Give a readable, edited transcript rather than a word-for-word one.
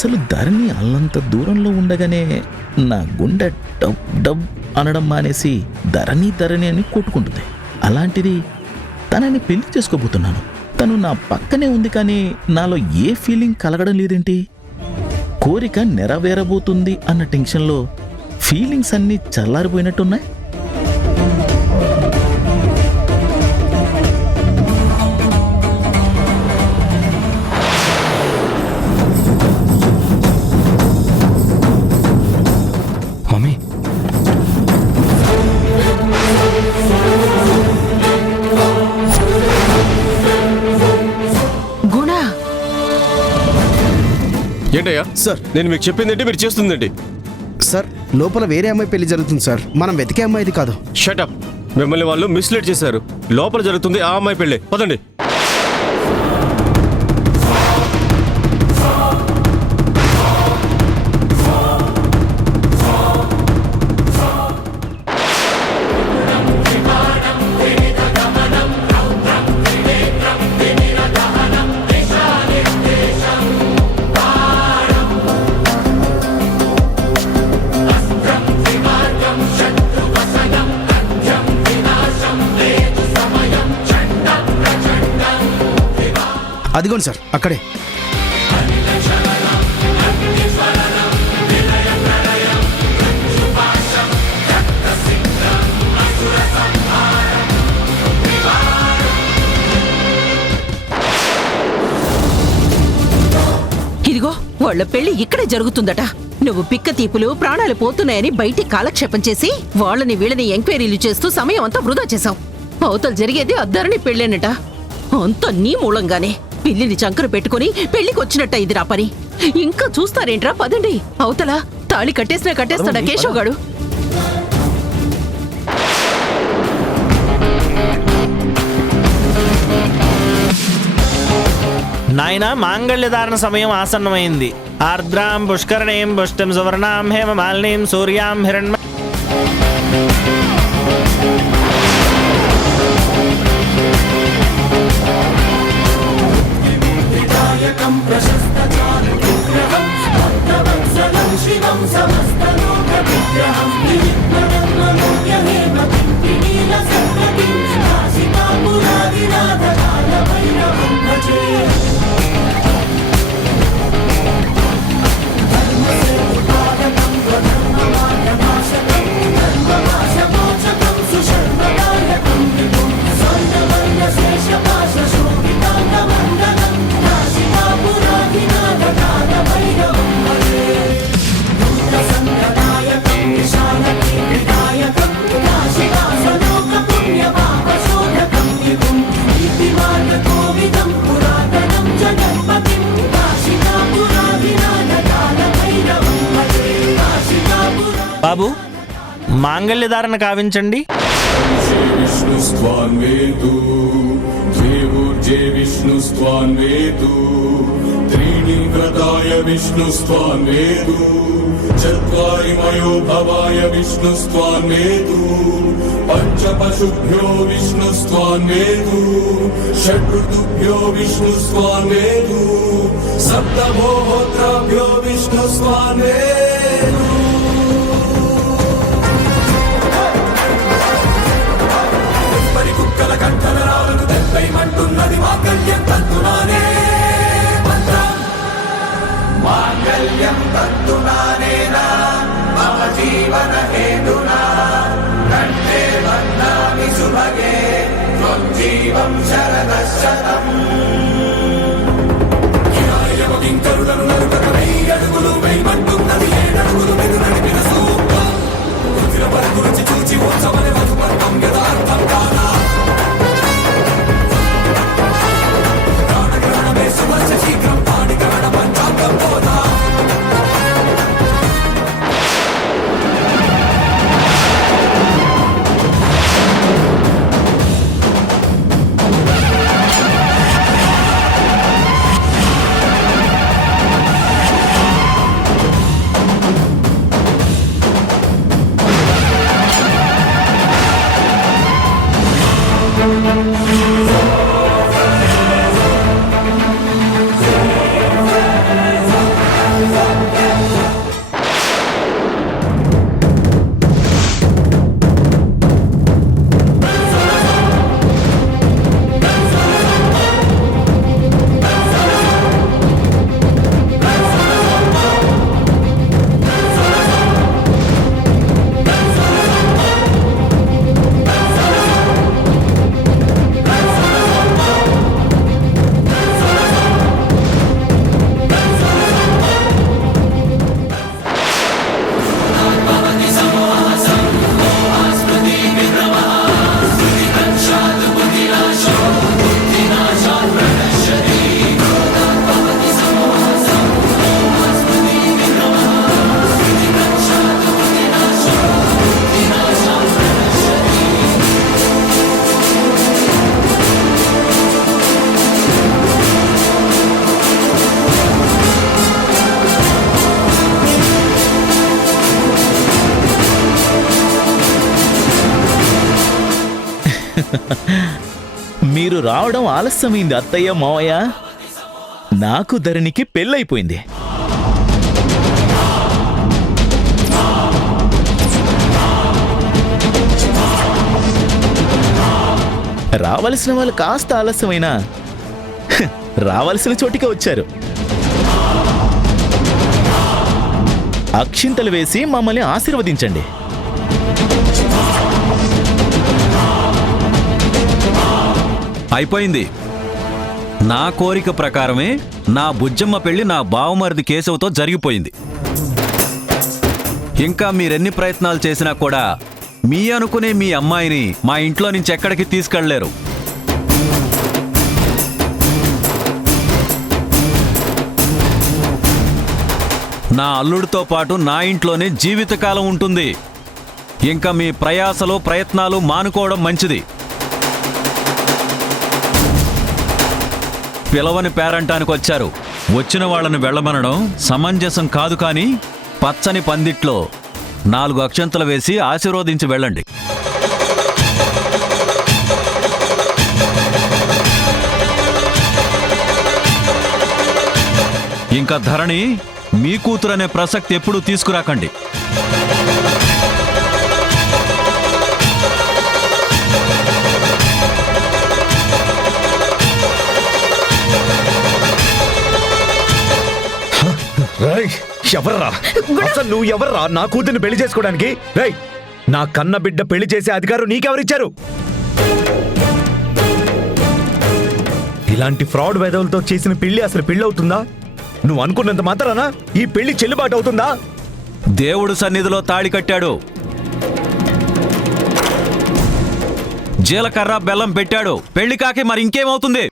అసలు ధరణి అల్లంత దూరంలో ఉండగానే నా గుండె డబ్ డబ్ అనడం మానేసి ధరణి అని కొట్టుకుంటుంది. అలాంటిది తనని పెళ్లి చేసుకోబోతున్నాను. తను నా పక్కనే ఉంది, కానీ నాలో ఏ ఫీలింగ్ కలగడం లేదేంటి? కోరిక నెరవేరబోతుంది అన్న టెన్షన్లో ఫీలింగ్స్ అన్నీ చల్లారిపోయినట్టున్నాయి. మమ్మీ, ఏంటయ్యా సార్, నేను మీకు చెప్పిందంటే మీరు చేస్తుందండి. సార్ లోపల వేరే అమ్మాయి పెళ్లి జరుగుతుంది సార్. మనం వెతికే అమ్మాయిది కాదు. షటప్, మిమ్మల్ని వాళ్ళు మిస్లీడ్ చేశారు. లోపల జరుగుతుంది ఆ అమ్మాయి పెళ్ళే. పదండి. అదిగోండి సార్, అక్కడే. ఇదిగో వాళ్ళ పెళ్లి ఇక్కడే జరుగుతుందట. నువ్వు పిక్క తీపులు ప్రాణాలు పోతున్నాయని బయటి కాలక్షేపం చేసి వాళ్ళని వీళ్ళని ఎంక్వైరీలు చేస్తూ సమయం అంతా వృధా చేశావు. అవతల జరిగేది అద్దరిని పెళ్ళేనట. అంతా నీ మూలంగానే. పిల్లిని చంకరు పెట్టుకుని పెళ్లికొచ్చినట్టయింది నా పని. ఇంకా చూస్తారేంట్రా? పదండి అవతల. తాళి కట్టేస్తాడా కేశవగాడు? నాయన, మాంగళ్యధారణ సమయం ఆసన్నమైంది. ఆర్ద్రాం పుష్కరణీం పుష్టిం సువర్ణాం హేమ మాలినీం సూర్యాం హిరణ్మ. బాబు, మాంగళ్యధారణ కావించండి. చత్వారిమయో భవాయ విష్ణుస్త్వాన్వేదు పంచపశుభ్యో విష్ణుస్త్వాన్వేదు షడ్ఋతుభ్యో విష్ణుస్త్వాన్వేదు సప్తభోహోత్రాభ్యో విష్ణుస్త్వాన్వేదు. కుక్కల కంఠల రాలను తెప్పైమంటున్నది మాంగళ్యం తంతునానే మంత్రం. మాంగళ్యం తంతునానేనా మమ జీవన హేతునా కంఠే బధ్నామి సుభగే త్వం జీవం శరదః శతం. కింకరులను నరుకత 1000 అడుగులు వేయమంటున్నది 7 అడుగులు మెదు నడిపిన సూక్తం. రుచిర వరకు రుచి చూచి ఓచమని మధుపర్వం యథార్థం కాదా. ప్రాణగ్రహణమే సువర్చ శీఘ్రం పాణిగ్రహణ పంచాంగం పోదా. మీరు రావడం ఆలస్యమైంది అత్తయ్య మావయ్య. నాకు ధరణికి పెళ్ళైపోయింది. రావలసిన వాళ్ళు కాస్త ఆలస్యమైనా రావలసిన చోటికే వచ్చారు. అక్షింతలు వేసి మమ్మల్ని ఆశీర్వదించండి. అయిపోయింది. నా కోరిక ప్రకారమే నా బుజ్జమ్మ పెళ్లి నా బావమరిది కేశవతో జరిగిపోయింది. ఇంకా మీరెన్ని ప్రయత్నాలు చేసినా కూడా మీ అనుకునే మీ అమ్మాయిని మా ఇంట్లో నుంచి ఎక్కడికి తీసుకెళ్లలేరు. నా అల్లుడితో పాటు నా ఇంట్లోనే జీవితకాలం ఉంటుంది. ఇంకా మీ ప్రయాసలు ప్రయత్నాలు మానుకోవడం మంచిది. పిలవని పేరంటానికి వచ్చారు. వచ్చిన వాళ్ళని వెళ్ళమనడం సమంజసం కాదు. కానీ పచ్చని పందిట్లో 4 అక్షంతలు వేసి ఆశీర్వదించి వెళ్ళండి. ఇంకా ధరణి మీ కూతురనే ప్రసక్తి ఎప్పుడూ తీసుకురాకండి. ఎవర్రా అసలు నువ్వు ఎవర్రా నా కూతుర్ని పెళ్లి చేసుకోవడానికి? రేయ్, నా కన్న బిడ్డ పెళ్లి చేసే అధికారం నీకెవరిచ్చారు? ఇలాంటి ఫ్రాడ్ వెధవులతో చేసిన పెళ్లి అసలు పెళ్లి అవుతుందా? నువ్వు అనుకున్నంత మాత్రానా ఈ పెళ్లి చెల్లుబాటు అవుతుందా? దేవుడు సన్నిధిలో తాళి కట్టాడు, జీలకర్ర బెల్లం పెట్టాడు. పెళ్లి కాకి మరి ఇంకేమవుతుంది?